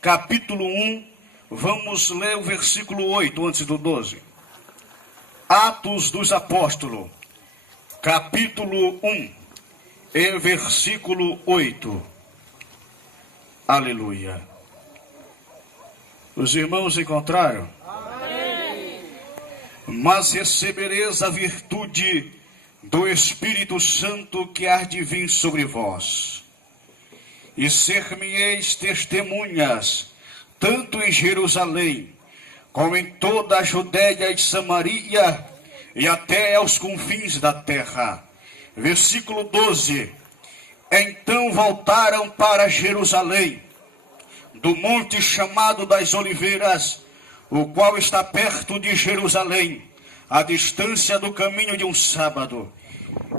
capítulo 1, vamos ler o versículo 8 antes do 12. Atos dos Apóstolos, capítulo 1, e versículo 8. Aleluia. Os irmãos encontraram? Amém. Mas recebereis a virtude do Espírito Santo que há de vir sobre vós, e ser-me-eis testemunhas, tanto em Jerusalém, como em toda a Judéia e Samaria, e até aos confins da terra. Versículo 12. Então voltaram para Jerusalém, do monte chamado das Oliveiras, o qual está perto de Jerusalém, à distância do caminho de um sábado.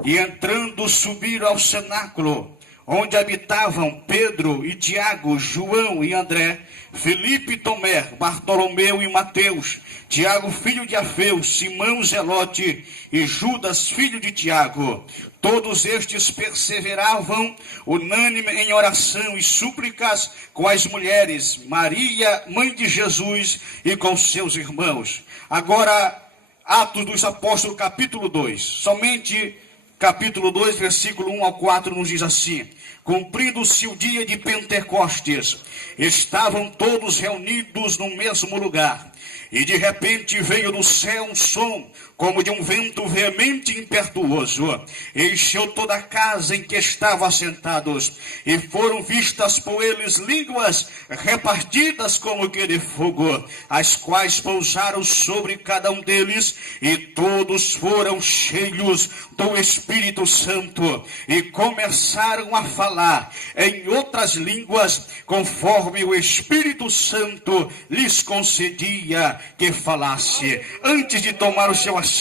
E entrando, subiram ao cenáculo, onde habitavam Pedro e Tiago, João e André, Filipe e Tomé, Bartolomeu e Mateus, Tiago, filho de Alfeu, Simão Zelote e Judas, filho de Tiago. Todos estes perseveravam unânime em oração e súplicas com as mulheres, Maria, mãe de Jesus, e com seus irmãos. Agora, Atos dos Apóstolos, capítulo 2. Somente capítulo 2, versículo 1 ao 4, nos diz assim: cumprindo-se o dia de Pentecostes, estavam todos reunidos no mesmo lugar, e de repente veio do céu um som, como de um vento veemente e impetuoso, encheu toda a casa em que estavam assentados, e foram vistas por eles línguas repartidas como que de fogo, as quais pousaram sobre cada um deles, e todos foram cheios do Espírito Santo, e começaram a falar em outras línguas, conforme o Espírito Santo lhes concedia que falasse. Antes de tomar o seu assento,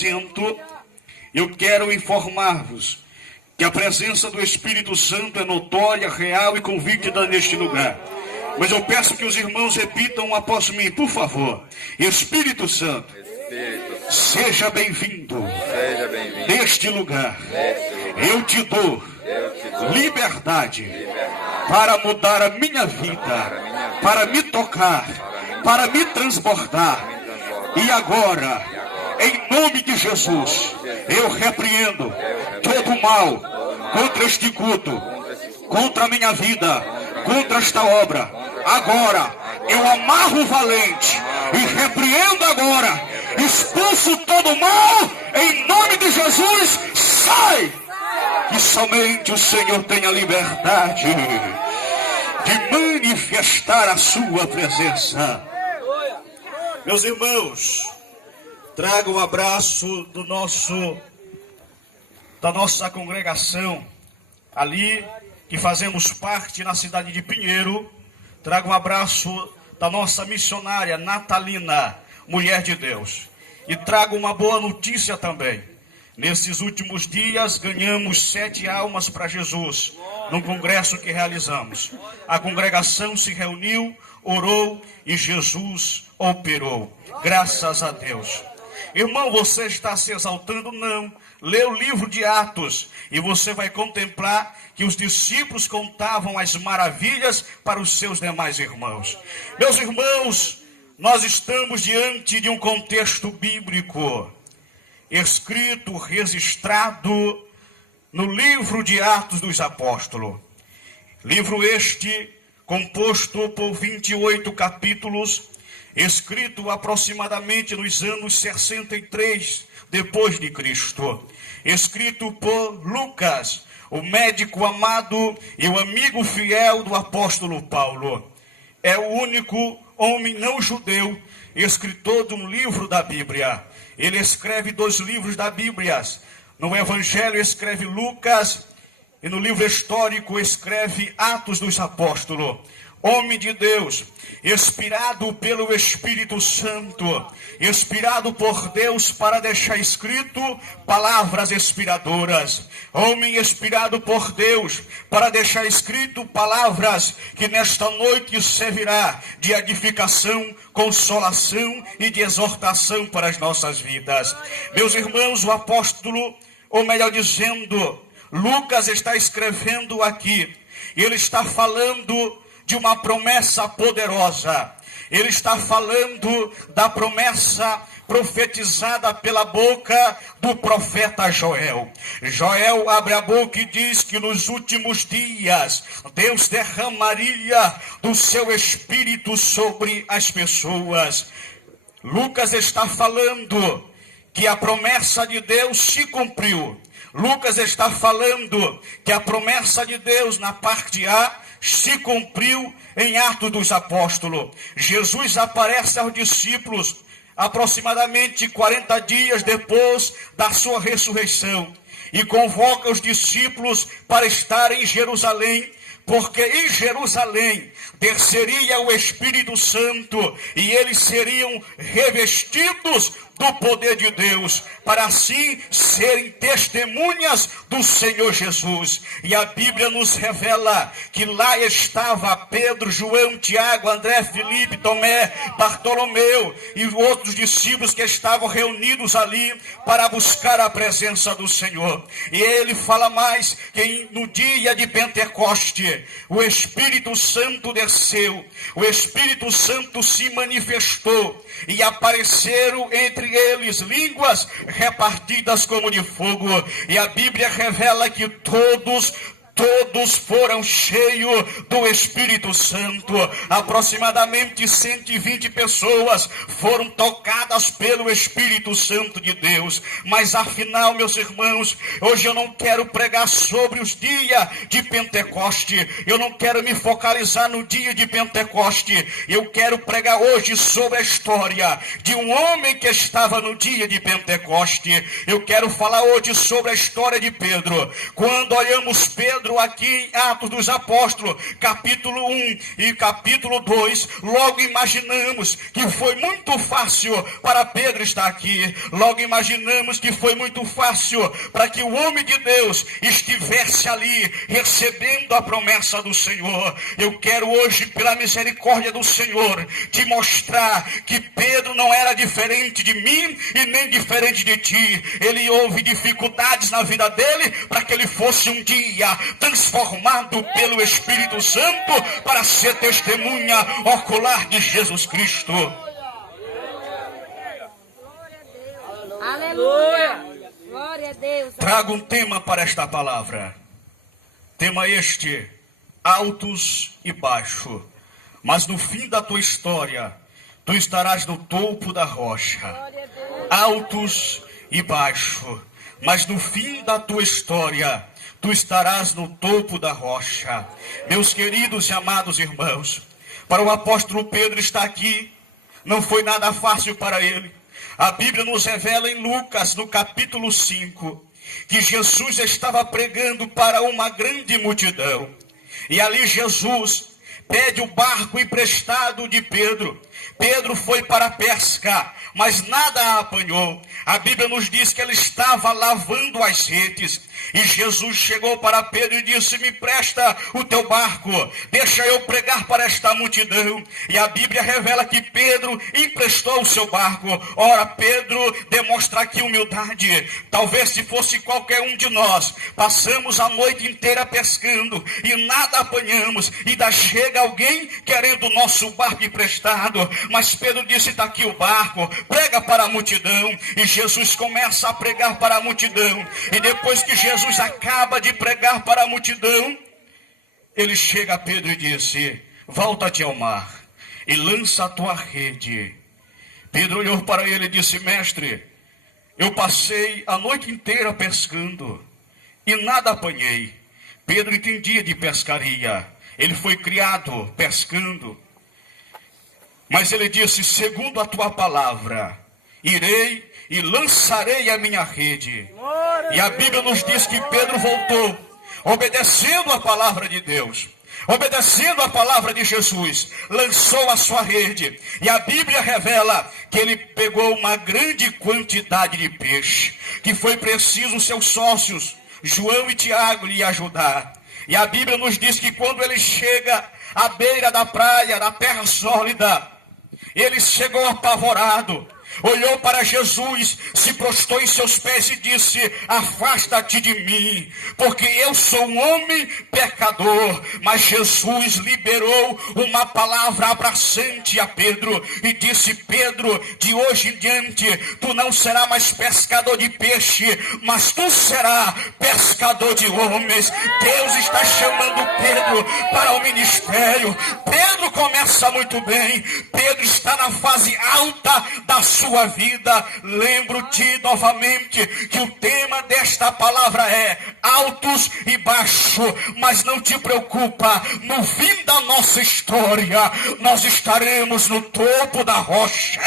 eu quero informar-vos que a presença do Espírito Santo é notória, real e convicta neste lugar. Mas eu peço que os irmãos repitam após mim, por favor. Espírito Santo, seja bem-vindo neste lugar. Eu te dou liberdade para mudar a minha vida, para me tocar, para me transbordar. E agora, em nome de Jesus, eu repreendo todo mal contra este culto, contra a minha vida, contra esta obra. Agora, eu amarro o valente e repreendo agora, expulso todo mal, em nome de Jesus, sai! Que somente o Senhor tenha liberdade de manifestar a sua presença. Meus irmãos, trago um abraço da nossa congregação ali, que fazemos parte na cidade de Pinheiro. Trago um abraço da nossa missionária Natalina, mulher de Deus. E trago uma boa notícia também. Nesses últimos dias ganhamos 7 almas para Jesus, num congresso que realizamos. A congregação se reuniu, orou e Jesus operou. Graças a Deus. Irmão, você está se exaltando? Não. Lê o livro de Atos e você vai contemplar que os discípulos contavam as maravilhas para os seus demais irmãos. Meus irmãos, nós estamos diante de um contexto bíblico, escrito, registrado no livro de Atos dos Apóstolos. Livro este composto por 28 capítulos, escrito aproximadamente nos anos 63 depois de Cristo. Escrito por Lucas, o médico amado e o amigo fiel do apóstolo Paulo. É o único homem não judeu escritor de um livro da Bíblia. Ele escreve 2 livros da Bíblia. No Evangelho escreve Lucas e no livro histórico escreve Atos dos Apóstolos. Homem de Deus, inspirado pelo Espírito Santo, inspirado por Deus para deixar escrito palavras inspiradoras. Homem inspirado por Deus para deixar escrito palavras que nesta noite servirá de edificação, consolação e de exortação para as nossas vidas. Meus irmãos, o apóstolo, ou melhor dizendo, Lucas está escrevendo aqui, e ele está falando de uma promessa poderosa. Ele está falando da promessa profetizada pela boca do profeta Joel. Joel abre a boca e diz que nos últimos dias Deus derramaria do seu espírito sobre as pessoas. Lucas está falando que a promessa de Deus se cumpriu. Lucas está falando que a promessa de Deus na parte A se cumpriu em Atos dos Apóstolos. Jesus aparece aos discípulos aproximadamente 40 dias depois da sua ressurreição e convoca os discípulos para estar em Jerusalém, porque em Jerusalém desceria o Espírito Santo e eles seriam revestidos do poder de Deus, para assim serem testemunhas do Senhor Jesus. E a Bíblia nos revela que lá estava Pedro, João, Tiago, André, Filipe, Tomé, Bartolomeu e outros discípulos que estavam reunidos ali para buscar a presença do Senhor. E ele fala mais que no dia de Pentecoste o Espírito Santo desceu, o Espírito Santo se manifestou e apareceram entre eles línguas repartidas como de fogo. E a Bíblia revela que todos foram cheios do Espírito Santo. Aproximadamente 120 pessoas foram tocadas pelo Espírito Santo de Deus. Mas afinal, meus irmãos, hoje eu não quero pregar sobre os dias de Pentecoste. Eu não quero me focalizar no dia de Pentecoste. Eu quero pregar hoje sobre a história de um homem que estava no dia de Pentecoste. Eu quero falar hoje sobre a história de Pedro. Quando olhamos Pedro aqui em Atos dos Apóstolos, capítulo 1 e capítulo 2, logo imaginamos que foi muito fácil para Pedro estar aqui. Logo imaginamos que foi muito fácil para que o homem de Deus estivesse ali recebendo a promessa do Senhor. Eu quero hoje, pela misericórdia do Senhor, te mostrar que Pedro não era diferente de mim e nem diferente de ti. Ele houve dificuldades na vida dele para que ele fosse um dia transformado pelo Espírito Santo para ser testemunha ocular de Jesus Cristo. Aleluia! Glória a Deus! Trago um tema para esta palavra. Tema este: altos e baixos. Mas no fim da tua história, tu estarás no topo da rocha. Altos e baixos. Mas no fim da tua história, tu estarás no topo da rocha. Meus queridos e amados irmãos, para o apóstolo Pedro estar aqui, não foi nada fácil para ele. A Bíblia nos revela em Lucas, no capítulo 5, que Jesus estava pregando para uma grande multidão. E ali Jesus pede o barco emprestado de Pedro. Pedro foi para a pesca, mas nada apanhou. A Bíblia nos diz que ele estava lavando as redes. E Jesus chegou para Pedro e disse: me presta o teu barco, deixa eu pregar para esta multidão. E a Bíblia revela que Pedro emprestou o seu barco. Ora, Pedro demonstra aqui humildade. Talvez se fosse qualquer um de nós, passamos a noite inteira pescando e nada apanhamos, e ainda chega alguém querendo o nosso barco emprestado. Mas Pedro disse: está aqui o barco, prega para a multidão. E Jesus começa a pregar para a multidão. E depois que Jesus acaba de pregar para a multidão, ele chega a Pedro e disse: volta-te ao mar e lança a tua rede. Pedro olhou para ele e disse: mestre, eu passei a noite inteira pescando e nada apanhei. Pedro entendia de pescaria, ele foi criado pescando. Mas ele disse: segundo a tua palavra, irei e lançarei a minha rede. E a Bíblia nos diz que Pedro voltou, obedecendo a palavra de Deus, obedecendo a palavra de Jesus, lançou a sua rede. E a Bíblia revela que ele pegou uma grande quantidade de peixe, que foi preciso os seus sócios, João e Tiago, lhe ajudar. E a Bíblia nos diz que quando ele chega à beira da praia, da terra sólida, ele chegou apavorado. olhou para Jesus, se prostrou em seus pés e disse: afasta-te de mim, porque eu sou um homem pecador. Mas Jesus liberou uma palavra abraçante a Pedro e disse: Pedro, de hoje em diante tu não serás mais pescador de peixe, mas tu serás pescador de homens. Deus está chamando Pedro para o ministério. Pedro começa muito bem. Pedro está na fase alta da sua vida. Lembro-te novamente que o tema desta palavra é altos e baixos, mas não te preocupa, no fim da nossa história nós estaremos no topo da rocha.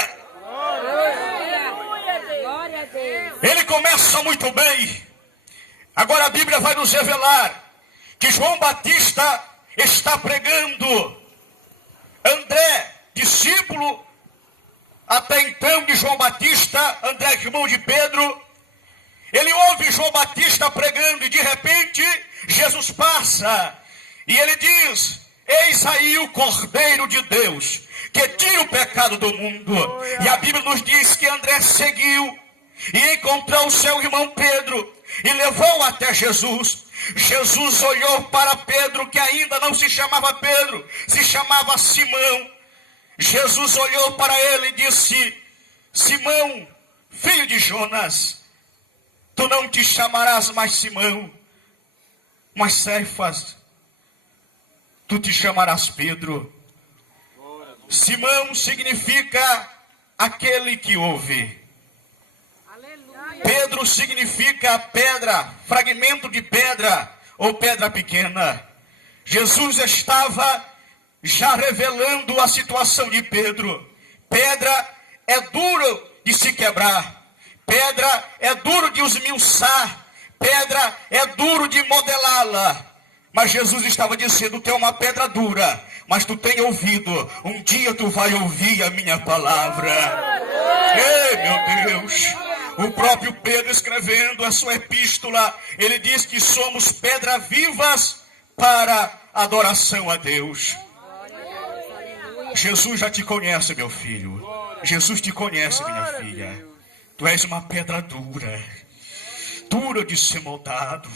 Glória a Deus. Ele começa muito bem. Agora a Bíblia vai nos revelar que João Batista está pregando. André, discípulo até então de João Batista, André, irmão de Pedro, ele ouve João Batista pregando e de repente Jesus passa e ele diz: eis aí o Cordeiro de Deus que tira o pecado do mundo. E a Bíblia nos diz que André seguiu e encontrou o seu irmão Pedro e levou até Jesus. Jesus olhou para Pedro, que ainda não se chamava Pedro, se chamava Simão. Jesus olhou para ele e disse: Simão, filho de Jonas, tu não te chamarás mais Simão, mas Cefas, tu te chamarás Pedro. Simão significa aquele que ouve. Pedro significa pedra, fragmento de pedra ou pedra pequena. Jesus estava já revelando a situação de Pedro. Pedra é duro de se quebrar. Pedra é duro de esmiuçar. Pedra é duro de modelá-la. Mas Jesus estava dizendo: tu é uma pedra dura, mas tu tem ouvido. Um dia tu vai ouvir a minha palavra. Ei, meu Deus! O próprio Pedro, escrevendo a sua epístola, ele diz que somos pedras vivas para adoração a Deus. Jesus já te conhece, meu filho. Jesus te conhece, minha filha. Tu és uma pedra dura, dura de ser moldado,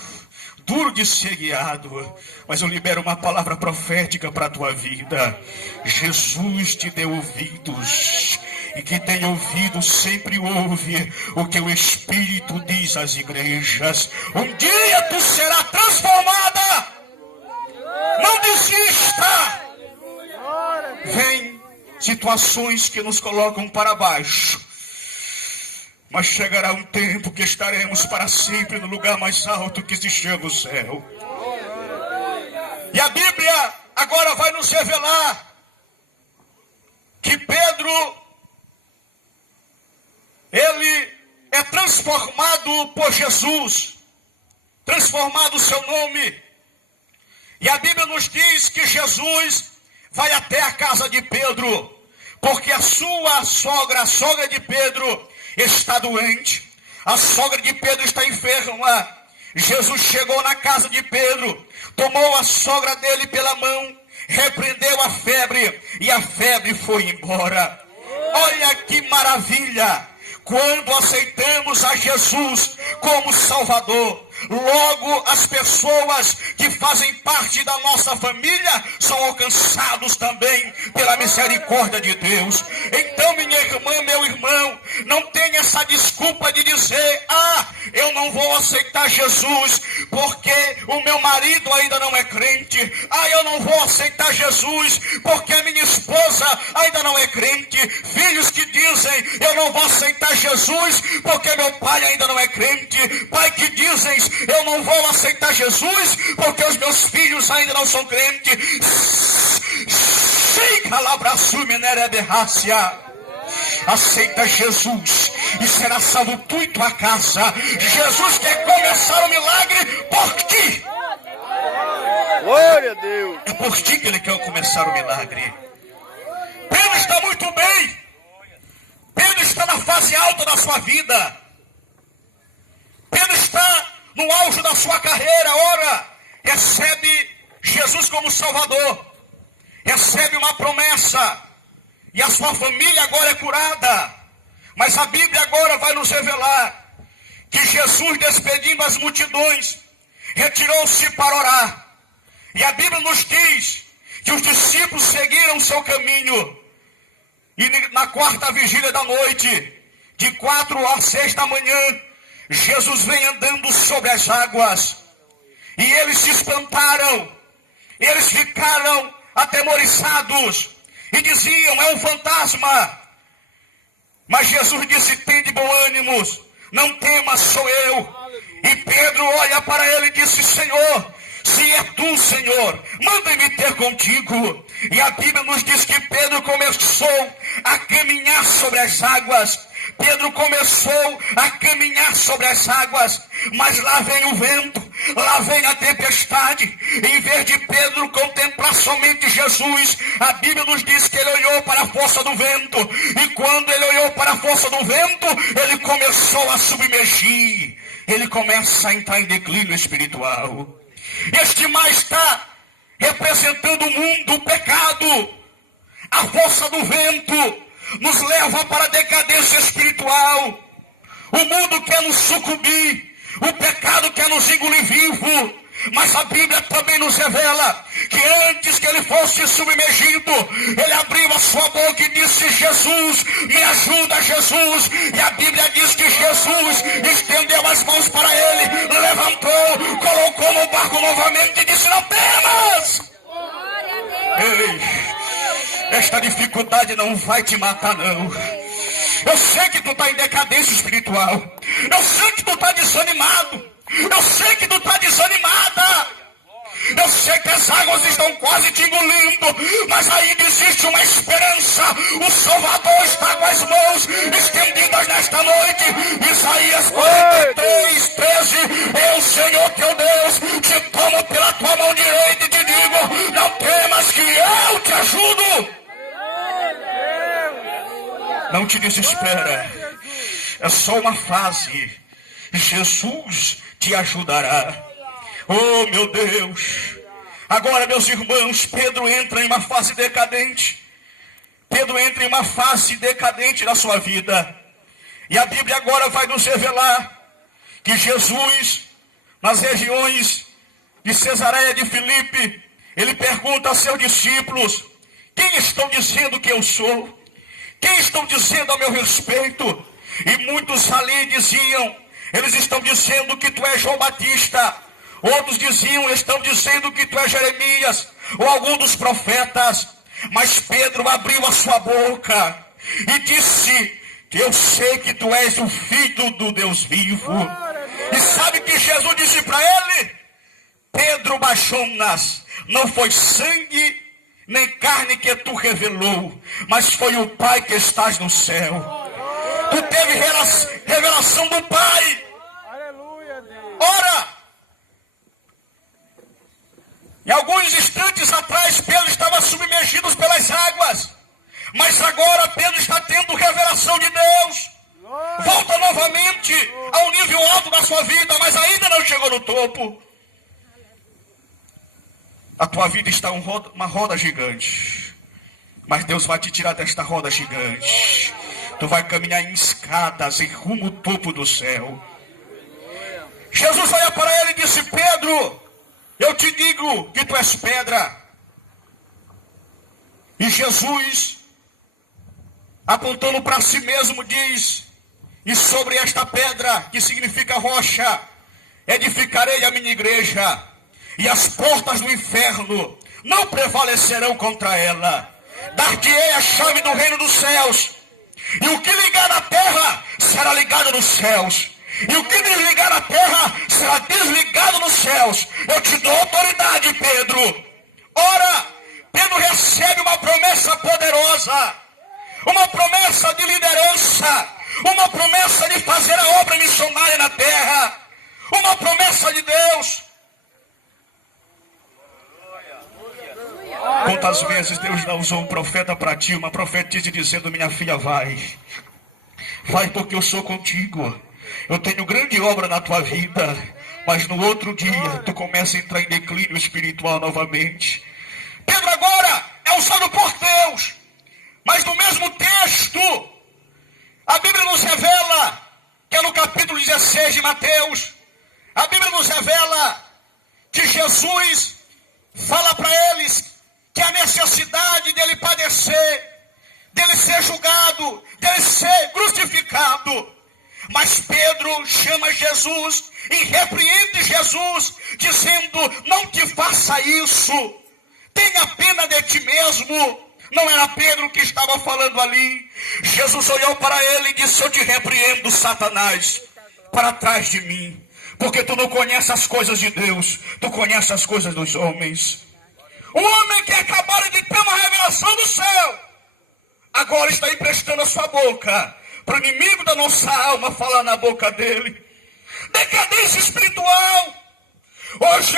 duro de ser guiado, mas eu libero uma palavra profética para a tua vida. Jesus te deu ouvidos, e quem tem ouvido sempre ouve o que o Espírito diz às igrejas. Um dia tu serás transformada. Não desista. Vem situações que nos colocam para baixo, mas chegará um tempo que estaremos para sempre no lugar mais alto que se chama o céu. E a Bíblia agora vai nos revelar que Pedro, ele é transformado por Jesus, transformado o seu nome. E a Bíblia nos diz que Jesus vai até a casa de Pedro, porque a sua sogra, a sogra de Pedro, está doente. A sogra de Pedro está enferma. Jesus chegou na casa de Pedro, tomou a sogra dele pela mão, repreendeu a febre e a febre foi embora. Olha que maravilha! Quando aceitamos a Jesus como Salvador, logo as pessoas que fazem parte da nossa família são alcançados também pela misericórdia de Deus. Então, minha irmã, meu irmão, não tenha essa desculpa de dizer: eu não vou aceitar Jesus porque o meu marido ainda não é crente. Eu não vou aceitar Jesus porque a minha esposa ainda não é crente. Filhos que dizem: eu não vou aceitar Jesus porque meu pai ainda não é crente. Pai que dizem: eu não vou aceitar Jesus porque os meus filhos ainda não são crentes. Aceita Jesus e será salvo tu e tua casa. Jesus quer começar o milagre por ti. Glória a Deus. É por ti que ele quer começar o milagre. Pedro está muito bem. Pedro está na fase alta da sua vida. Pedro está no auge da sua carreira. Ora, recebe Jesus como Salvador, recebe uma promessa, e a sua família agora é curada. Mas a Bíblia agora vai nos revelar que Jesus, despedindo as multidões, retirou-se para orar. E a Bíblia nos diz que os discípulos seguiram seu caminho. E na quarta vigília da noite, de 4 às 6 da manhã, Jesus vem andando sobre as águas. E eles se espantaram. Eles ficaram atemorizados e diziam: é um fantasma. Mas Jesus disse: tende bom ânimo, não temas, sou eu. E Pedro olha para ele e disse: Senhor, se é tu, Senhor, manda-me ter contigo. E a Bíblia nos diz que Pedro começou a caminhar sobre as águas. Pedro começou a caminhar sobre as águas, mas lá vem o vento, lá vem a tempestade. Em vez de Pedro contemplar somente Jesus, a Bíblia nos diz que ele olhou para a força do vento. E quando ele olhou para a força do vento, ele começou a submergir. Ele começa a entrar em declínio espiritual. Este mar está representando o mundo, o pecado. A força do vento nos leva para a decadência espiritual. O mundo quer nos sucumbir, o pecado quer nos engolir vivo. Mas a Bíblia também nos revela que antes que ele fosse submergido, ele abriu a sua boca e disse: Jesus, me ajuda, Jesus. E a Bíblia diz que Jesus estendeu as mãos para ele, levantou, colocou no barco novamente e disse: não temas. Ei, esta dificuldade não vai te matar, não. Eu sei que tu está em decadência espiritual. Eu sei que tu está desanimado. Eu sei que tu está desanimada. Eu sei que as águas estão quase te engolindo, mas ainda existe uma esperança. O Salvador está com as mãos estendidas nesta noite. Isaías 43, 13. Eu, Senhor teu Deus, te tomo pela tua mão direita e te digo: não temas, que eu te ajudo. Não te desespera. É só uma fase. Jesus te ajudará. Oh, meu Deus. Agora, meus irmãos, Pedro entra em uma fase decadente. Pedro entra em uma fase decadente na sua vida. E a Bíblia agora vai nos revelar que Jesus, nas regiões de Cesareia de Filipe, ele pergunta a seus discípulos: quem estão dizendo que eu sou? Quem estão dizendo a meu respeito? E muitos ali diziam: eles estão dizendo que tu és João Batista. Outros diziam: estão dizendo que tu és Jeremias, ou algum dos profetas. Mas Pedro abriu a sua boca e disse: eu sei que tu és o Filho do Deus vivo. E sabe que Jesus disse para ele? Pedro Baixonas, não foi sangue nem carne que tu revelou, mas foi o Pai que estás no céu. Tu teve revelação do Pai. Ora, em alguns instantes atrás, Pedro estava submergido pelas águas. Mas agora Pedro está tendo revelação de Deus. Volta novamente ao nível alto da sua vida, mas ainda não chegou no topo. A tua vida está uma roda gigante. Mas Deus vai te tirar desta roda gigante. Tu vai caminhar em escadas em rumo ao topo do céu. Jesus olha para ele e disse: Pedro, eu te digo que tu és pedra. E Jesus, apontando para si mesmo, diz: e sobre esta pedra, que significa rocha, edificarei a minha igreja, e as portas do inferno não prevalecerão contra ela. Dar-te-ei a chave do reino dos céus, e o que ligar na terra será ligado nos céus, e o que desligar na terra será desligado nos céus. Eu te dou autoridade, Pedro. Ora, Pedro recebe uma promessa poderosa, uma promessa de liderança, uma promessa de fazer a obra missionária na terra, uma promessa de Deus. Quantas vezes Deus não usou um profeta para ti, uma profetisa, dizendo: minha filha, vai porque eu sou contigo, eu tenho grande obra na tua vida. Mas no outro dia tu começa a entrar em declínio espiritual novamente. Pedro agora é usado por Deus, mas no mesmo texto a Bíblia nos nos revela, que é no capítulo 16 de Mateus, a Bíblia nos revela que Jesus fala para eles que a necessidade dele padecer, dele ser julgado, dele ser crucificado. Mas Pedro chama Jesus e repreende Jesus, dizendo: não te faça isso, tenha pena de ti mesmo. Não era Pedro que estava falando ali. Jesus olhou para ele e disse: eu te repreendo, Satanás, para trás de mim, porque tu não conheces as coisas de Deus, tu conheces as coisas dos homens. O homem que acabara de ter uma revelação do céu, agora está emprestando a sua boca para o inimigo da nossa alma falar na boca dele. Decadência espiritual. Hoje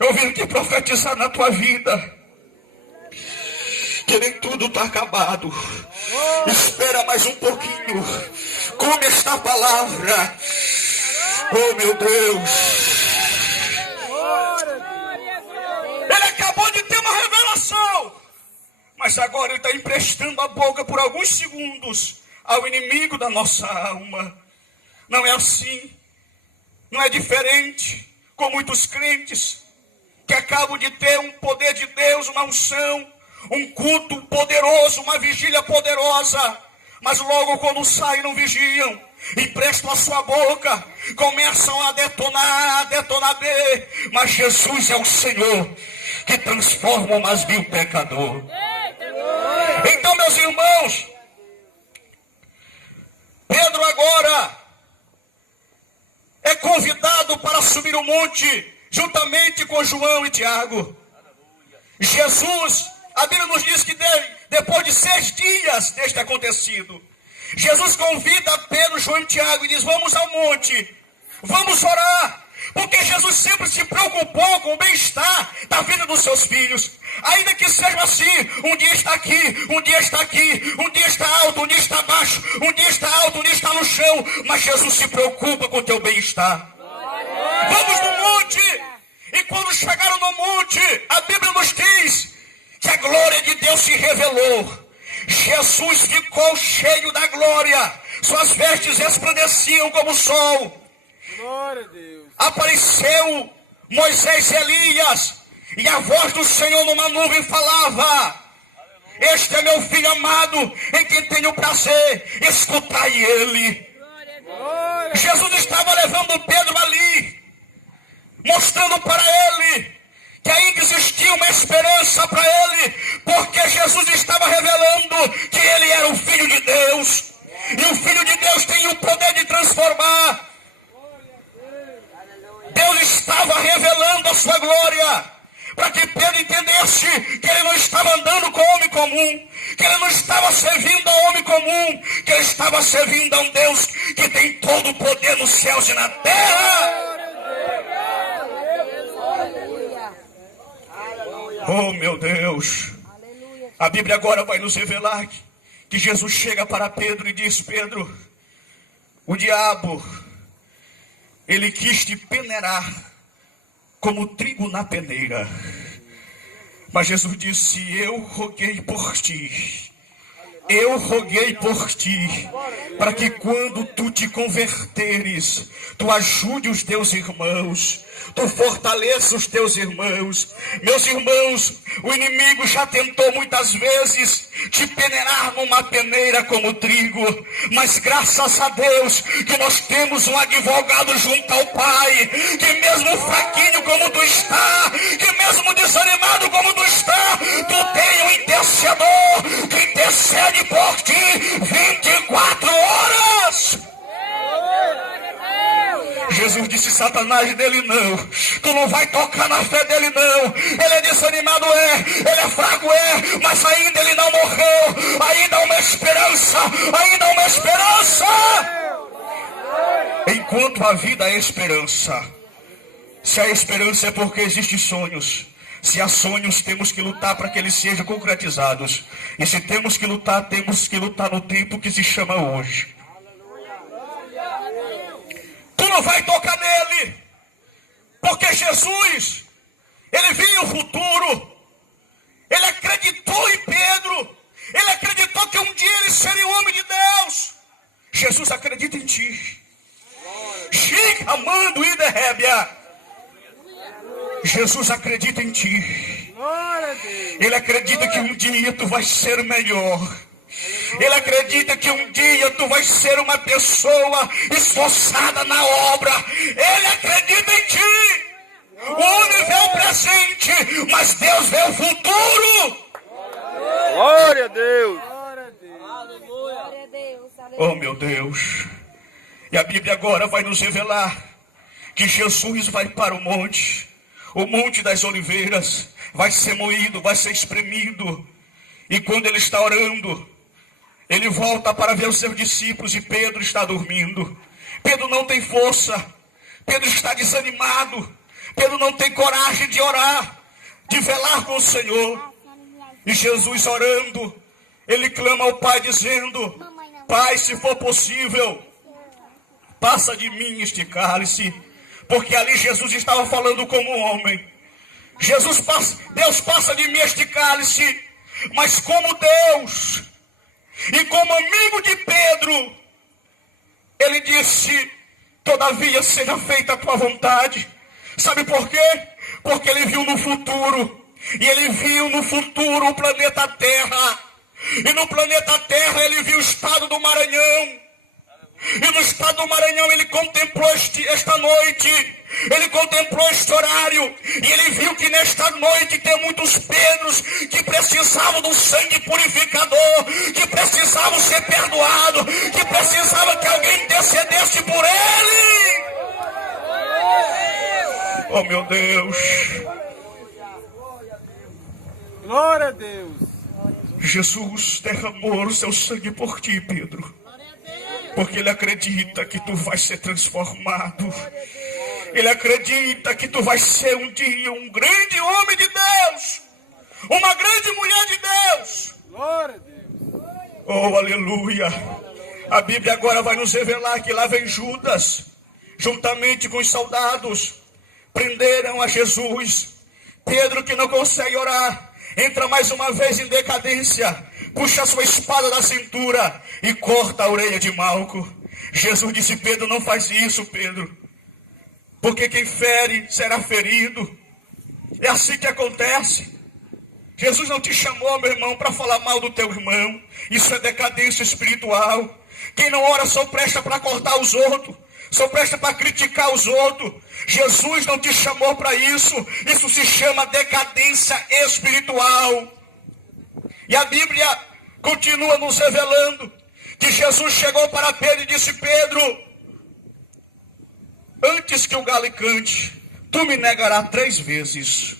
eu vim aqui profetizar na tua vida que nem tudo está acabado. Espera mais um pouquinho. Come esta palavra. Oh, meu Deus. Ele acabou de ter uma revelação, mas agora ele está emprestando a boca por alguns segundos ao inimigo da nossa alma. Não é assim. Não é diferente com muitos crentes que acabam de ter um poder de Deus, uma unção, um culto poderoso, uma vigília poderosa, mas logo quando saem não vigiam, emprestam a sua boca, começam a detonar B. Mas Jesus é o Senhor que transforma o mais vil pecador. Então, meus irmãos, Pedro agora é convidado para subir o monte juntamente com João e Tiago. Jesus, a Bíblia nos diz que depois de 6 dias deste acontecido, Jesus convida Pedro, João e Tiago e diz: vamos ao monte, vamos orar. Porque Jesus sempre se preocupou com o bem-estar da vida dos seus filhos. Ainda que seja assim, um dia está aqui, um dia está aqui, um dia está alto, um dia está baixo, um dia está alto, um dia está no chão. Mas Jesus se preocupa com o teu bem-estar. Vamos no monte. E quando chegaram no monte, a Bíblia nos diz que a glória de Deus se revelou. Jesus ficou cheio da glória. Suas vestes resplandeciam como o sol. Glória a Deus. Apareceu Moisés e Elias, e a voz do Senhor numa nuvem falava: este é meu filho amado, em quem tenho prazer, escutai ele. Jesus estava levando Pedro ali, mostrando para ele que ainda existia uma esperança para ele, porque Jesus estava revelando que ele era o Filho de Deus, e o Filho de Deus tem o poder de transformar. Deus estava revelando a sua glória, para que Pedro entendesse que ele não estava andando com homem comum, que ele não estava servindo a homem comum, que ele estava servindo a um Deus que tem todo o poder nos céus e na terra. Oh, meu Deus. A Bíblia agora vai nos revelar que Jesus chega para Pedro e diz: Pedro, o diabo, ele quis te peneirar como trigo na peneira. Mas Jesus disse: eu roguei por ti. Eu roguei por ti, para que quando tu te converteres, tu ajude os teus irmãos, tu fortaleça os teus irmãos. Meus irmãos, o inimigo já tentou muitas vezes te peneirar numa peneira como trigo, mas graças a Deus que nós temos um advogado junto ao Pai, que mesmo fraquinho como tu está, que mesmo desanimado como tu está, tu tem um intercedor que intercede por ti 24 horas. Jesus disse: Satanás, dele não, tu não vai tocar na fé dele não. Ele é desanimado, ele é fraco, mas ainda ele não morreu. Ainda há uma esperança, ainda há uma esperança. Enquanto a vida é esperança. Se a esperança é porque existem sonhos. Se há sonhos, temos que lutar para que eles sejam concretizados. E se temos que lutar no tempo que se chama hoje. Tu não vai tocar nele, porque Jesus, ele viu o futuro, ele acreditou em Pedro, ele acreditou que um dia ele seria o homem de Deus. Jesus acredita em ti. Ele acredita que um dia tu vais ser melhor. Ele acredita que um dia tu vais ser uma pessoa esforçada na obra. Ele acredita em ti. O homem vê o presente, mas Deus vê o futuro. Glória a Deus. Glória a Deus. Oh, meu Deus. E a Bíblia agora vai nos revelar que Jesus vai para o Monte das Oliveiras, vai ser moído, vai ser espremido. E quando ele está orando, ele volta para ver os seus discípulos e Pedro está dormindo. Pedro não tem força, Pedro está desanimado, Pedro não tem coragem de orar, de velar com o Senhor. E Jesus orando, ele clama ao Pai dizendo: Pai, se for possível, passa de mim este cálice. Porque ali Jesus estava falando como homem. Deus passa de mim este cálice, mas como Deus e como amigo de Pedro, ele disse: todavia seja feita a tua vontade. Sabe por quê? Porque ele viu no futuro, e ele viu no futuro o planeta Terra, e no planeta Terra ele viu o estado do Maranhão. E no estado do Maranhão ele contemplou esta noite, ele contemplou este horário, e ele viu que nesta noite tem muitos Pedros que precisavam do sangue purificador, que precisavam ser perdoados, que precisavam que alguém intercedesse por ele. Oh, meu Deus. Glória a Deus. Jesus derramou o seu sangue por ti, Pedro. Porque ele acredita que tu vais ser transformado. Ele acredita que tu vais ser um dia um grande homem de Deus, uma grande mulher de Deus. Glória a Deus. Oh, aleluia. A Bíblia agora vai nos revelar que lá vem Judas, juntamente com os soldados, prenderam a Jesus. Pedro, que não consegue orar, entra mais uma vez em decadência, puxa a sua espada da cintura e corta a orelha de Malco. Jesus disse: Pedro, não faz isso, Pedro, porque quem fere será ferido. É assim que acontece. Jesus não te chamou, meu irmão, para falar mal do teu irmão. Isso é decadência espiritual. Quem não ora só presta para cortar os outros, só presta para criticar os outros. Jesus não te chamou para isso. Isso se chama decadência espiritual. E a Bíblia continua nos revelando que Jesus chegou para Pedro e disse: Pedro, antes que o galo cante, tu me negarás 3 vezes.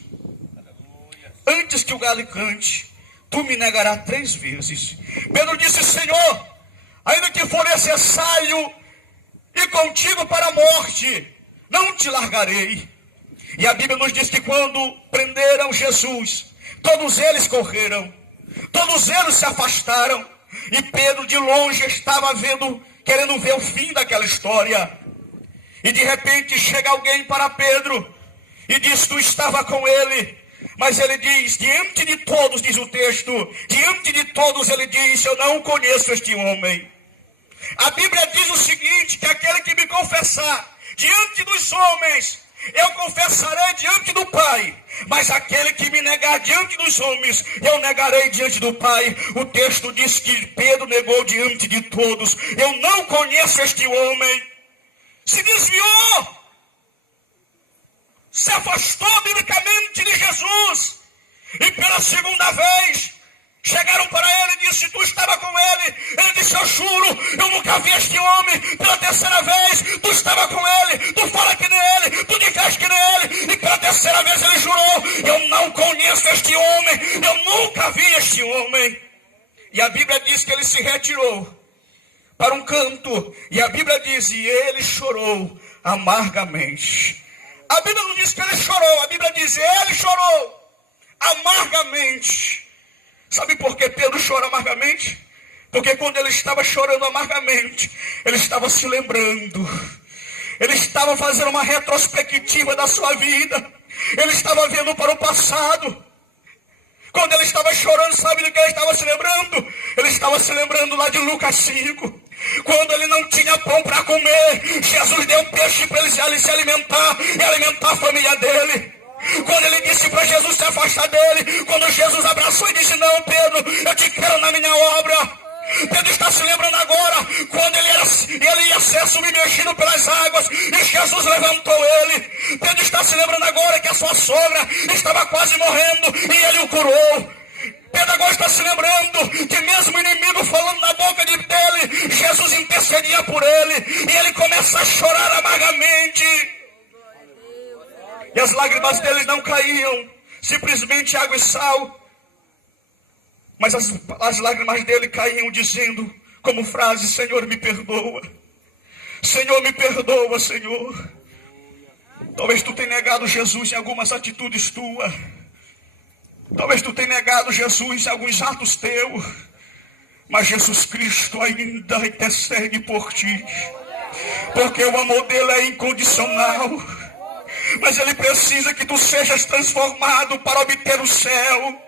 Antes que o galo cante, tu me negarás 3 vezes. Pedro disse: Senhor, ainda que for necessário ir contigo para a morte, não te largarei. E a Bíblia nos diz que quando prenderam Jesus, todos eles correram, todos eles se afastaram, e Pedro de longe estava querendo ver o fim daquela história. E de repente chega alguém para Pedro e diz: tu estava com ele. Mas ele diz, diante de todos, diz o texto, diante de todos ele diz: eu não conheço este homem. A Bíblia diz o seguinte, que aquele que me confessar diante dos homens, eu confessarei diante do Pai. Mas aquele que me negar diante dos homens, eu negarei diante do Pai. O texto diz que Pedro negou diante de todos: eu não conheço este homem. Se desviou, se afastou biblicamente de Jesus. E pela segunda vez chegaram para ele e disse: tu estava com ele. Ele disse: eu juro, eu nunca vi este homem. Pela terceira vez, tu estava com ele, tu fala que nem ele, tu disseste que nem ele. E pela terceira vez ele jurou: eu não conheço este homem, eu nunca vi este homem. E a Bíblia diz que ele se retirou para um canto, e a Bíblia diz: e ele chorou amargamente. A Bíblia não diz que ele chorou, a Bíblia diz: ele chorou amargamente. Sabe por que Pedro chora amargamente? Porque quando ele estava chorando amargamente, ele estava se lembrando, ele estava fazendo uma retrospectiva da sua vida, ele estava vendo para o passado. Quando ele estava chorando, sabe de que ele estava se lembrando? Ele estava se lembrando lá de Lucas 5. Quando ele não tinha pão para comer, Jesus deu peixe para ele se alimentar e alimentar a família dele. Quando ele disse para Jesus se afastar dele, quando Jesus abraçou e disse: não, Pedro, eu te quero na minha obra. Pedro está se lembrando agora, quando ele ia ser submergido pelas águas e Jesus levantou ele. Pedro está se lembrando agora que a sua sogra estava quase morrendo e ele o curou. Pedro agora está se lembrando que mesmo o inimigo falando na boca dele, Jesus intercedia por ele e ele começa a chorar amargamente. E as lágrimas dele não caíam, simplesmente água e sal. Mas as lágrimas dele caíam dizendo, como frase: Senhor, me perdoa. Senhor, me perdoa, Senhor. Talvez tu tenha negado Jesus em algumas atitudes tuas. Talvez tu tenha negado Jesus em alguns atos teus. Mas Jesus Cristo ainda intercede por ti. Porque o amor dele é incondicional. Mas ele precisa que tu sejas transformado para obter o céu.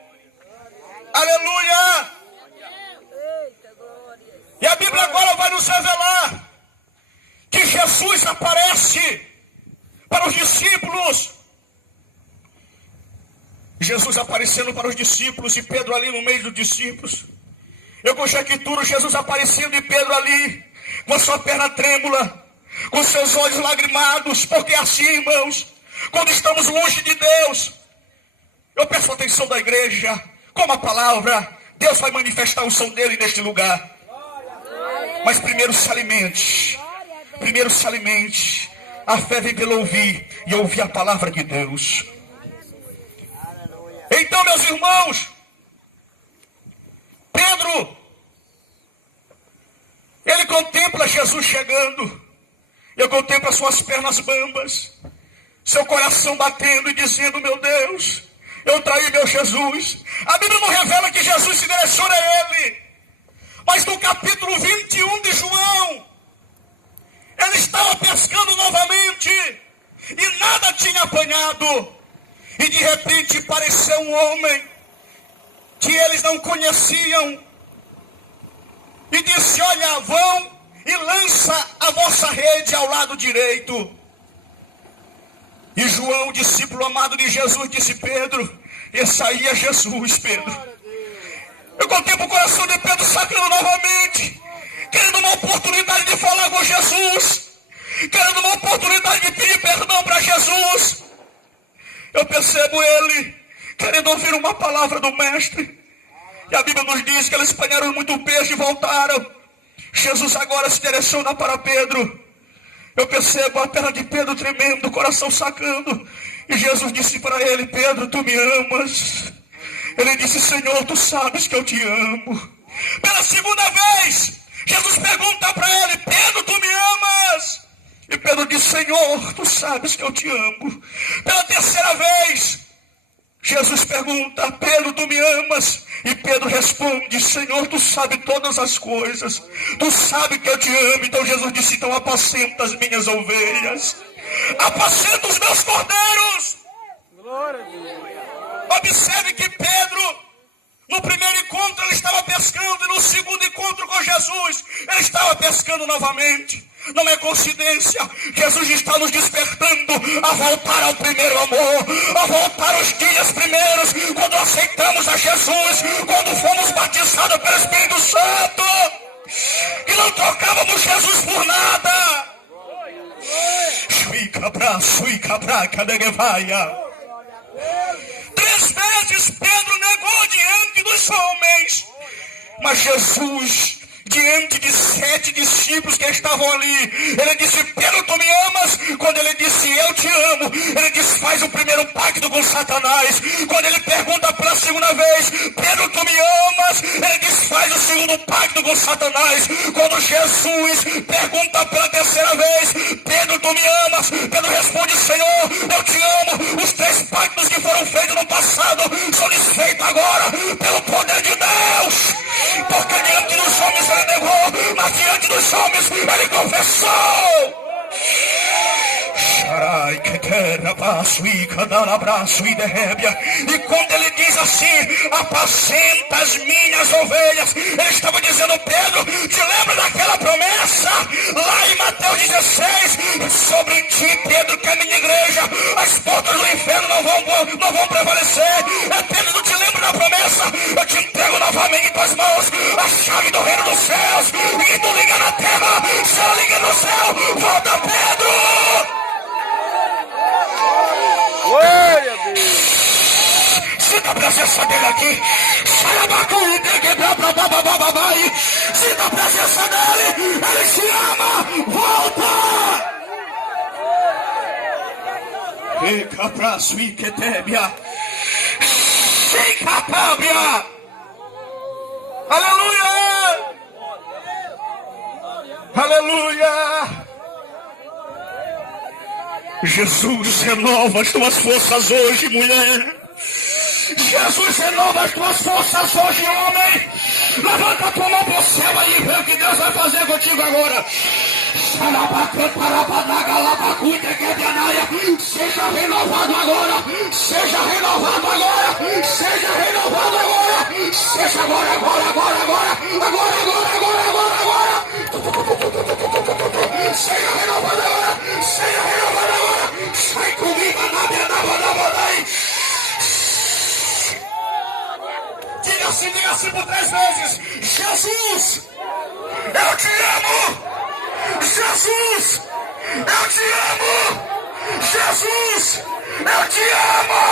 Aleluia! E a Bíblia agora vai nos revelar que Jesus aparece para os discípulos. Jesus aparecendo para os discípulos e Pedro ali no meio dos discípulos. Eu conjecturo Jesus aparecendo e Pedro ali com a sua perna trêmula, com seus olhos lagrimados, porque assim, irmãos, quando estamos longe de Deus, eu peço a atenção da igreja. Como a palavra, Deus vai manifestar o som dele neste lugar. Mas primeiro se alimente. Primeiro se alimente. A fé vem pelo ouvir e ouvir a palavra de Deus. Então, meus irmãos, Pedro, ele contempla Jesus chegando. Ele contempla suas pernas bambas, seu coração batendo e dizendo: meu Deus, eu traí meu Jesus. A Bíblia não revela que Jesus se direciona a ele. Mas no capítulo 21 de João, ele estava pescando novamente e nada tinha apanhado. E de repente apareceu um homem que eles não conheciam. E disse: olha, vão e lança a vossa rede ao lado direito. E João, discípulo amado de Jesus, disse: Pedro, esse aí é Jesus, Pedro. Eu contemplo o coração de Pedro sacando novamente, querendo uma oportunidade de falar com Jesus, querendo uma oportunidade de pedir perdão para Jesus. Eu percebo ele querendo ouvir uma palavra do Mestre. E a Bíblia nos diz que eles apanharam muito peixe e voltaram. Jesus agora se direciona para Pedro. Eu percebo a perna de Pedro tremendo, o coração sacando. E Jesus disse para ele: Pedro, tu me amas? Ele disse: Senhor, tu sabes que eu te amo. Pela segunda vez, Jesus pergunta para ele: Pedro, tu me amas? E Pedro disse: Senhor, tu sabes que eu te amo. Pela terceira vez, Jesus pergunta: Pedro, tu me amas? E Pedro responde: Senhor, tu sabes todas as coisas. Tu sabes que eu te amo. Então Jesus disse: então apacenta as minhas ovelhas. Apacenta os meus cordeiros. Glória a Deus. Observe que Pedro, no primeiro encontro ele estava pescando, e no segundo encontro com Jesus ele estava pescando novamente. Não é coincidência. Jesus está nos despertando a voltar ao primeiro amor, a voltar aos dias primeiros, quando aceitamos a Jesus, quando fomos batizados pelo Espírito Santo, e não trocávamos Jesus por nada. Três vezes Pedro negou diante dos homens, mas Jesus, diante de 7 discípulos que estavam ali, ele disse: Pedro, tu me amas? Quando ele disse: eu te amo, ele desfaz o primeiro pacto com Satanás. Quando ele pergunta pela segunda vez: Pedro, tu me amas? Ele desfaz o segundo pacto com Satanás. Quando Jesus pergunta pela terceira vez: Pedro, tu me amas? Pedro responde: Senhor, eu te amo. Os 3 pactos que foram feitos no passado são desfeitos agora pelo poder de Deus. Porque diante dos homens ele negou, mas diante dos homens ele confessou. E quando ele diz assim, apacenta as minhas ovelhas, ele estava dizendo, Pedro, te lembra daquela promessa lá em Mateus 16, sobre ti, Pedro, que é a minha igreja, as portas do inferno não vão prevalecer. Pedro, não te lembra da promessa? Eu te entrego novamente em tuas mãos a chave do reino dos céus, e tu liga na terra, se ela liga no céu, volta, Pedro! Glória a Deus. Sinta a presença dele aqui. Sinta a presença dele. Ele te ama. Volta. Fica pra suiquetébia. Fica pábia. Aleluia. Aleluia. Jesus renova as tuas forças hoje, mulher. Jesus renova as tuas forças hoje, homem. Levanta a tua mão pro céu aí e vê o que Deus vai fazer contigo agora. Seja renovado agora. Seja renovado agora. Seja renovado agora. Seja agora. Seja renovado agora. Seja renovado agora. Sai comigo, diga assim por 3 vezes. Jesus, eu te amo. Jesus, eu te amo. Jesus, eu te amo.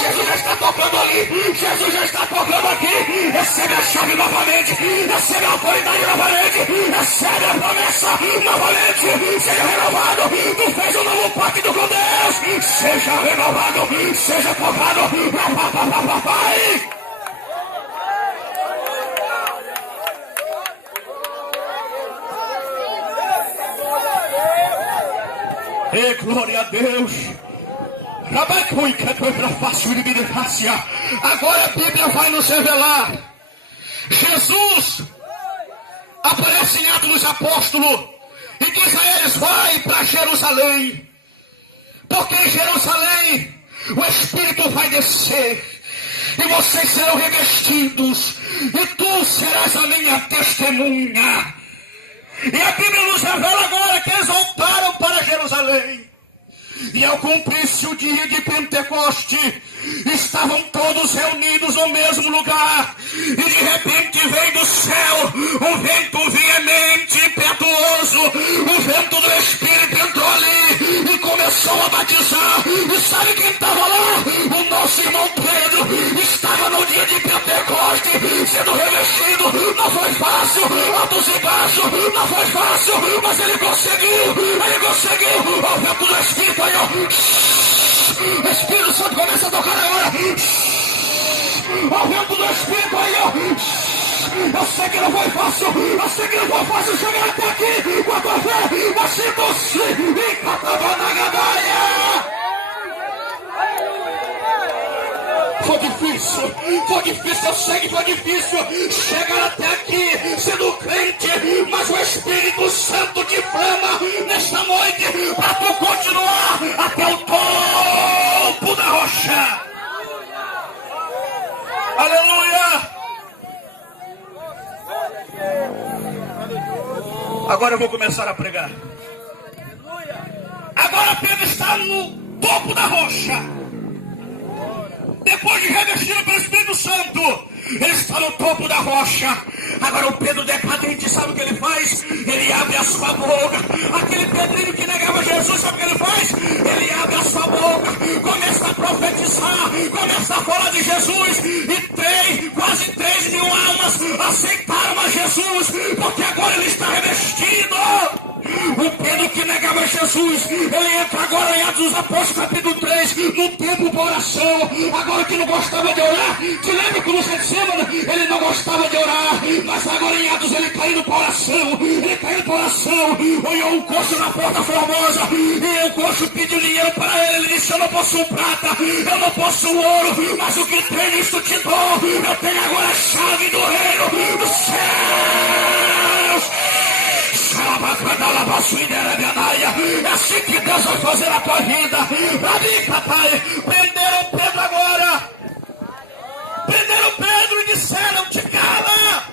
Jesus já está tocando ali. Jesus já está tocando aqui. Recebe a chave novamente. Recebe a autoridade novamente. Recebe a promessa novamente. Seja renovado. Tu fez um novo pacto com Deus. Seja renovado. Seja tocado. Papai. E glória a Deus. Agora a Bíblia vai nos revelar. Jesus aparece em Atos dos Apóstolos e diz a eles, vai para Jerusalém, porque em Jerusalém o Espírito vai descer e vocês serão revestidos e tu serás a minha testemunha. E a Bíblia nos revela agora que eles voltaram para Jerusalém. E ao cumprir-se o dia de Pentecoste, estavam todos reunidos no mesmo lugar. E de repente veio do céu um vento veemente, impetuoso. O vento do Espírito entrou ali e começou a batizar. E sabe quem estava lá? O nosso irmão Pedro estava no dia de Pentecoste, sendo revestido. Não foi fácil, altos e baixos, não foi fácil, mas ele conseguiu. O vento do Espírito aí, ó. O Espírito Santo começa a tocar agora. O vento do Espírito aí, ó. Eu sei que não foi fácil. Chegar até aqui com a tua fé. Mas se você e Catabanagadaya. Foi difícil, eu sei que foi difícil chegar até aqui sendo crente, mas o Espírito Santo te flama nesta noite para tu continuar até o topo da rocha. Aleluia! Agora eu vou começar a pregar. Agora Pedro está no topo da rocha. Depois de revestido pelo Espírito Santo, ele está no topo da rocha. Agora o Pedro decadente, sabe o que ele faz? Ele abre a sua boca. Aquele Pedrinho que negava Jesus, sabe o que ele faz? Ele abre a sua boca, começa a profetizar, começa a falar de Jesus. E quase 3 mil almas aceitaram a Jesus, porque agora ele está revestido. O Pedro que negava Jesus, ele entra agora em Atos dos Apóstolos, capítulo 3, no tempo para oração. Agora que não gostava de orar, te lembra que no Getsemane ele não gostava de orar, mas Mas agora em Atos ele caindo para oração. Olhou um coxo na porta formosa. E o coxo pediu dinheiro para ele. Ele disse: eu não possuo prata, eu não possuo ouro, mas o que tenho isto te dou. Eu tenho agora a chave do reino dos céus. É assim que Deus vai fazer a tua vida. Prenderam Pedro agora. Prenderam Pedro e disseram: te cala,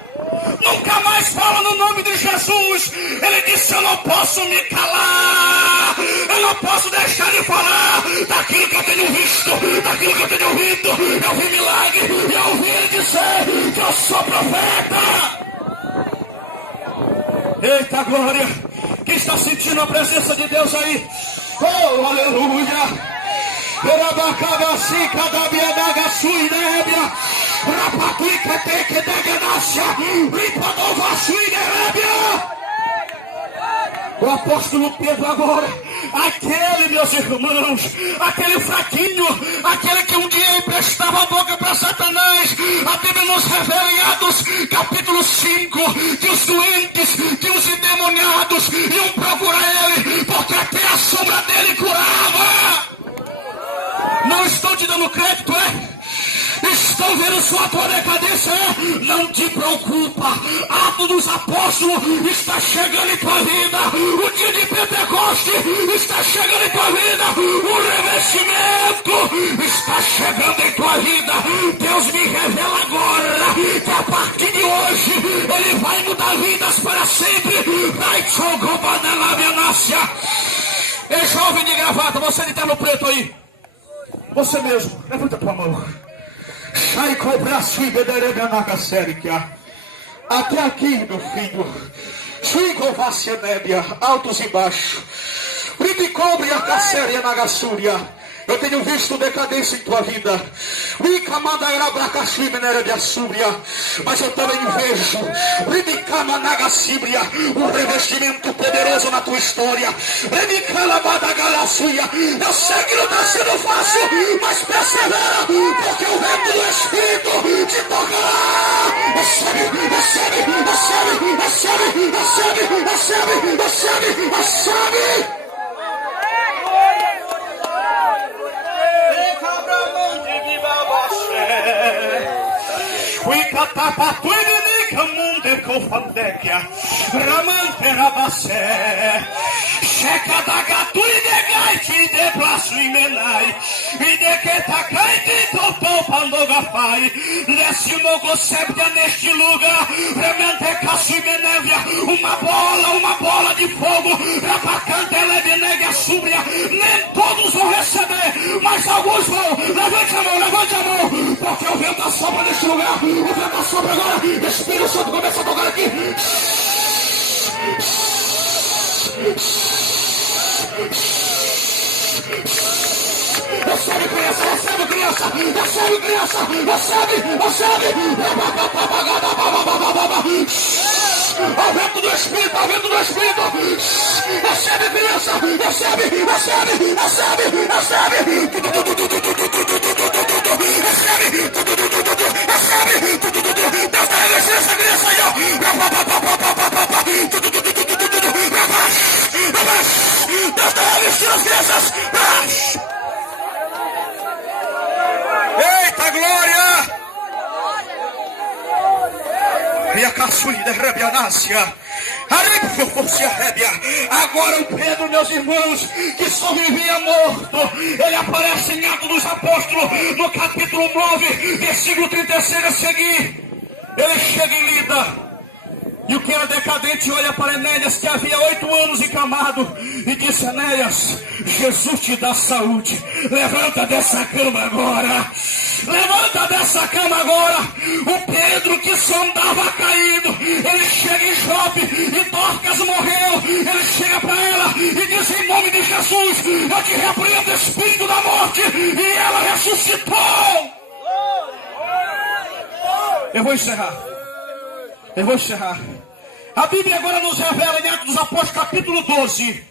nunca mais fala no nome de Jesus. Ele disse: eu não posso me calar, eu não posso deixar de falar daquilo que eu tenho visto, daquilo que eu tenho ouvido. Eu vi milagre e eu ouvi ele dizer que eu sou profeta. Eita glória! Quem está sentindo a presença de Deus aí? Oh, aleluia! O apóstolo Pedro agora, aquele, meus irmãos, aquele fraquinho, aquele que um dia emprestava a boca para Satanás, a Bíblia nos revela em Atos capítulo 5, que os doentes, que os endemoniados iam procurar ele, porque até a sombra dele curava. Não estou te dando crédito, é? Estou vendo sua tua decadência, é? Não te preocupa. Atos dos Apóstolos está chegando em tua vida. O dia de Pentecoste está chegando em tua vida. O revestimento está chegando em tua vida. Deus me revela agora que a partir de hoje Ele vai mudar vidas para sempre. Ei, jovem de gravata, você de terno preto aí, você mesmo, levanta tua mão. Até aqui, meu filho. Altos e baixos. Ribicobre a casséria na gassúria. Eu tenho visto decadência em tua vida. Mas eu também vejo um revestimento poderoso na tua história. Eu sei que não está sendo fácil, mas persevera, porque o vento do Espírito te tocará. Recebe. Checa da gaturi de gaiti de blasfemenai e de que takai de topou pandogafai lesimo gosebia neste lugar remente casuimenevia uma bola de fogo rapacante levinega súbria. Nem todos vão receber, mas alguns vão. Levante a mão, porque o vento assopra neste lugar. O vento assopra agora. Espírito Santo começa a tocar aqui. Recebe criança. Ao vento do Espírito. Recebe criança. Recebe. Deus está revestindo essa criança aí, ó. Deus está revestindo as crianças. Eita glória! E a caçuída rebianácia. Agora o Pedro, meus irmãos, que só vivia morto, ele aparece em Atos dos Apóstolos, no capítulo 9, versículo 36 a seguir. Ele chega em Lida. E o que era decadente olha para Enéas, que havia 8 anos encamado, e disse: Enéas, Jesus te dá saúde. Levanta dessa cama agora. O Pedro, que só andava caído, ele chega em Jope e Dorcas morreu. Ele chega para ela e diz: em nome de Jesus, eu te repreendo, espírito da morte. E ela ressuscitou. Eu vou encerrar. A Bíblia agora nos revela em Atos dos Apóstolos capítulo 12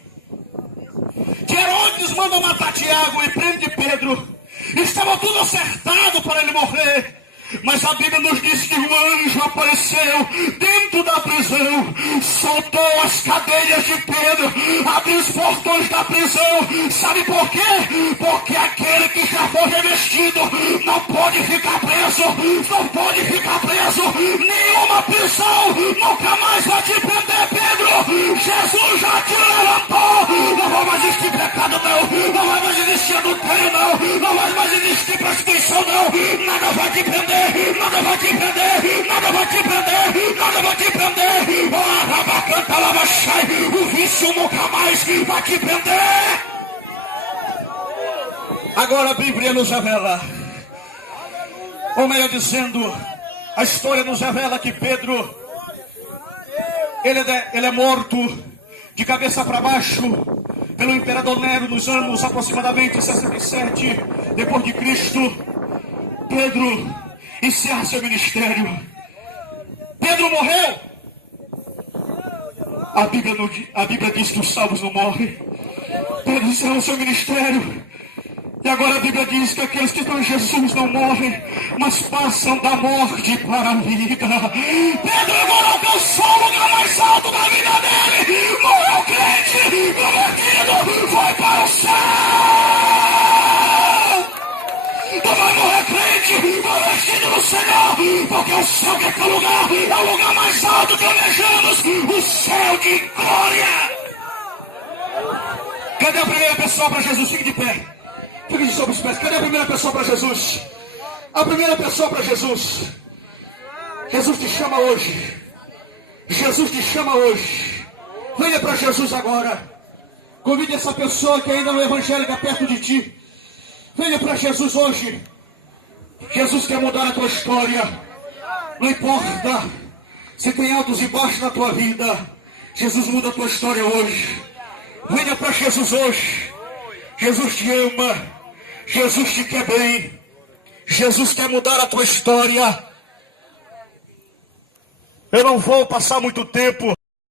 que Herodes manda matar Tiago e prende Pedro. Estava tudo acertado para ele morrer. Mas a Bíblia nos diz que um anjo apareceu dentro da prisão, soltou as cadeias de Pedro, abriu os portões da prisão. Sabe por quê? Porque aquele que já foi revestido não pode ficar preso, não pode ficar preso. Nenhuma prisão nunca mais vai te prender, Pedro. Jesus já te levantou. Não vai mais existir pecado, não vai mais existir adultério, não vai mais existir prostituição, não. Nada vai te prender, nada vai te prender, nada vai te prender, nada vai te prender. O vício nunca mais vai te prender. Agora a Bíblia nos revela, ou melhor dizendo, a história nos revela que Pedro, ele é morto de cabeça para baixo pelo imperador Nero nos anos aproximadamente 67 depois de Cristo. Pedro encerra seu ministério. Pedro morreu. A Bíblia diz que os salvos não morrem. Pedro encerrou seu ministério. E agora a Bíblia diz que aqueles que estão em Jesus não morrem, mas passam da morte para a vida. Pedro agora alcançou o lugar mais alto da vida dele. Morreu crente, convertido, foi para o céu. Tu vai morrer crente, convertido no Senhor, porque o céu que é teu lugar é o lugar mais alto que almejamos, o céu de glória. Cadê a primeira pessoa para Jesus? Fique de pé. Fique sobre os pés. Cadê a primeira pessoa para Jesus? A primeira pessoa para Jesus. Jesus te chama hoje. Jesus te chama hoje. Venha para Jesus agora. Convide essa pessoa que ainda não é evangélica perto de ti. Venha para Jesus hoje. Jesus quer mudar a tua história. Não importa se tem altos e baixos na tua vida. Jesus muda a tua história hoje. Venha para Jesus hoje. Jesus te ama. Jesus te quer bem. Jesus quer mudar a tua história. Eu não vou passar muito tempo